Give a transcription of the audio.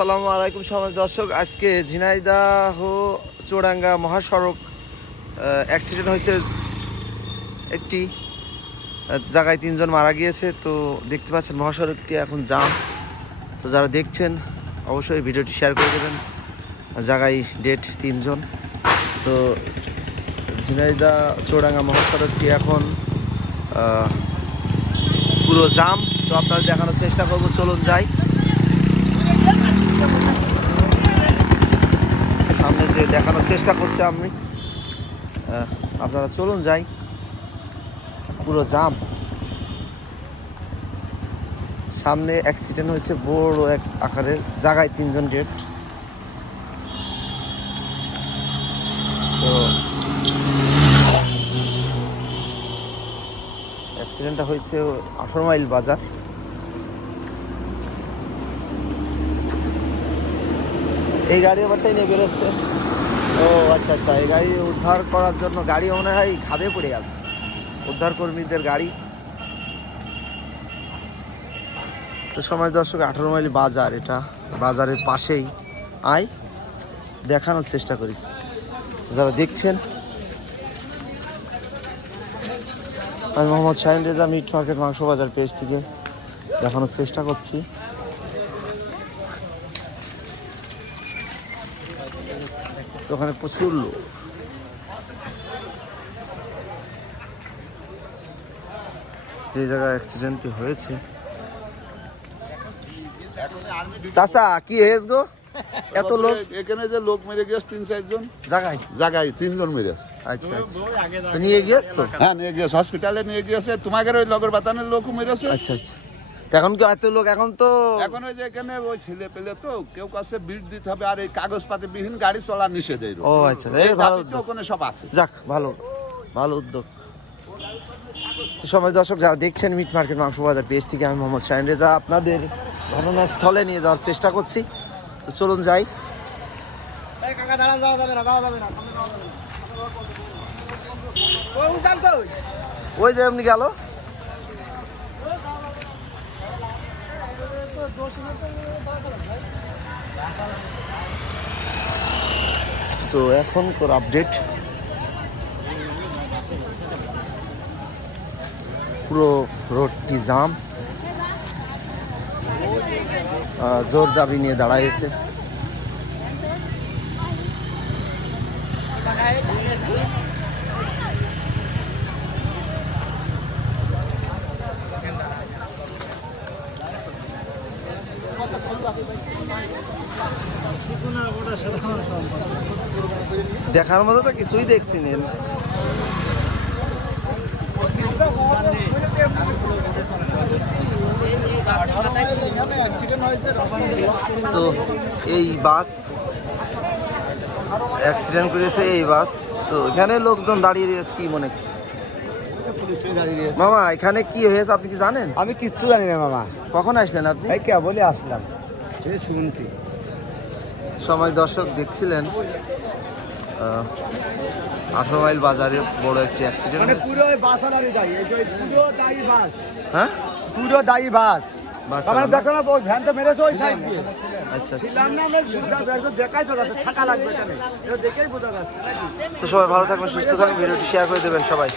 আসসালামু আলাইকুম সমাজ দর্শক, আজকে ঝিনাইদহ চুয়াডাঙ্গা মহাসড়ক অ্যাক্সিডেন্ট হয়েছে। একটি জায়গায় 3 জন মারা গিয়েছে। তো দেখতে পাচ্ছেন মহাসড়কটি এখন জাম। তো যারা দেখছেন অবশ্যই ভিডিওটি শেয়ার করে দেবেন। জায়গায় ডেট 3 জন। তো ঝিনাইদহ চুয়াডাঙ্গা মহাসড়কটি এখন পুরো জাম। তো আপনারা দেখানোর চেষ্টা করবো, চলুন যাই। সামনে যে দেখানোর চেষ্টা করছে আমি, আপনারা চলুন যাই। পুরো জাম, সামনে অ্যাক্সিডেন্ট হয়েছে বড় এক আকারের, জায়গায় 3 জন ডেড। তো অ্যাক্সিডেন্টটা হয়েছে 18 মাইল বাজার। এই গাড়ি আবারটাই নিয়ে বেরোচ্ছে। ও আচ্ছা আচ্ছা, এই গাড়ি উদ্ধার করার জন্য গাড়ি মনে হয় খাদে পড়ে আছে, উদ্ধার কর্মীদের গাড়ি। তো সময় দর্শক, 18 মাইল বাজার, এটা বাজারের পাশেই। আয় দেখানোর চেষ্টা করি। যারা দেখছেন, আমি মোহাম্মদ শাহিন রেজা, মিট মার্কেট মাংস বাজার পেজ থেকে দেখানোর চেষ্টা করছি। তো ওখানে প্রচুর লোক। যে জায়গায় অ্যাক্সিডেন্টটি হয়েছে, চাচা কি হয়েছে গো? এত লোক এখানে যে লোক মেরে গিয়েছে 3-4 জন, জায়গায় 3 জন মেরেছে। আচ্ছা আচ্ছা, তো নিয়ে গিয়েছ? তো হ্যাঁ, নিয়ে গিয়েছে, হসপিটালে নিয়ে গিয়েছে। তোমাদের ওই লগর বাতানের লোক মেরেছে। আচ্ছা আচ্ছা, তো এখন কি এত লোক? এখন ওই যে এখানে ওই ছেলে পেলে তো কেউ কাছে বিট দিতে হবে, আর এই কাগজপাতি বিহীন গাড়ি চলা নিষেধ। ও আচ্ছা, এই ভালো, ওখানে সব আছে। যাক, ভালো উদ্যোগ। তো সবাই দর্শক যারা দেখছেন মিট মার্কেট মাংস বাজার পেজ থেকে, আমি মোহাম্মদ শাহিন রেজা আপনাদের ঘটনাস্থলে নিয়ে যাওয়ার চেষ্টা করছি। তো চলুন যাই। ওই যে এমনি গেল। তো এখনকার আপডেট, পুরো রোডটি জাম, জোর দাবি নিয়ে দাঁড়াইছে। দেখার মতো তো কিছুই দেখছি না। তো এই বাস অ্যাক্সিডেন্ট করেছে, এই বাস। তো এখানে লোকজন দাঁড়িয়ে রয়েছে, কি মনে? মামা এখানে কি হয়েছে আপনি কি জানেন? আমি কিচ্ছু জানি না মামা। কখন আসলেন আপনি? এই কে বলে আসলাম, শুনছি। সময় দর্শক দেখছিলেন 18 মাইল বাজারে বড় একটি অ্যাক্সিডেন্ট হয়েছে। পুরো বাসওয়ালারই দায়ী, পুরো দায়ী বাস। হ্যাঁ, পুরো দায়ী বাস। আমরা দেখো না, ওই ভ্যানটা মেরেছে ওই সাইড দিয়ে। আচ্ছা আচ্ছা, ছিলাম না, আমরা সুবিধা দেখাই তো যাচ্ছে, থাকা লাগবে এখানে, দেখেই বোঝা যাচ্ছে নাকি। তো সবাই ভালো থাকবেন, সুস্থ থাকবেন, ভিডিওটি শেয়ার করে দেবেন সবাই।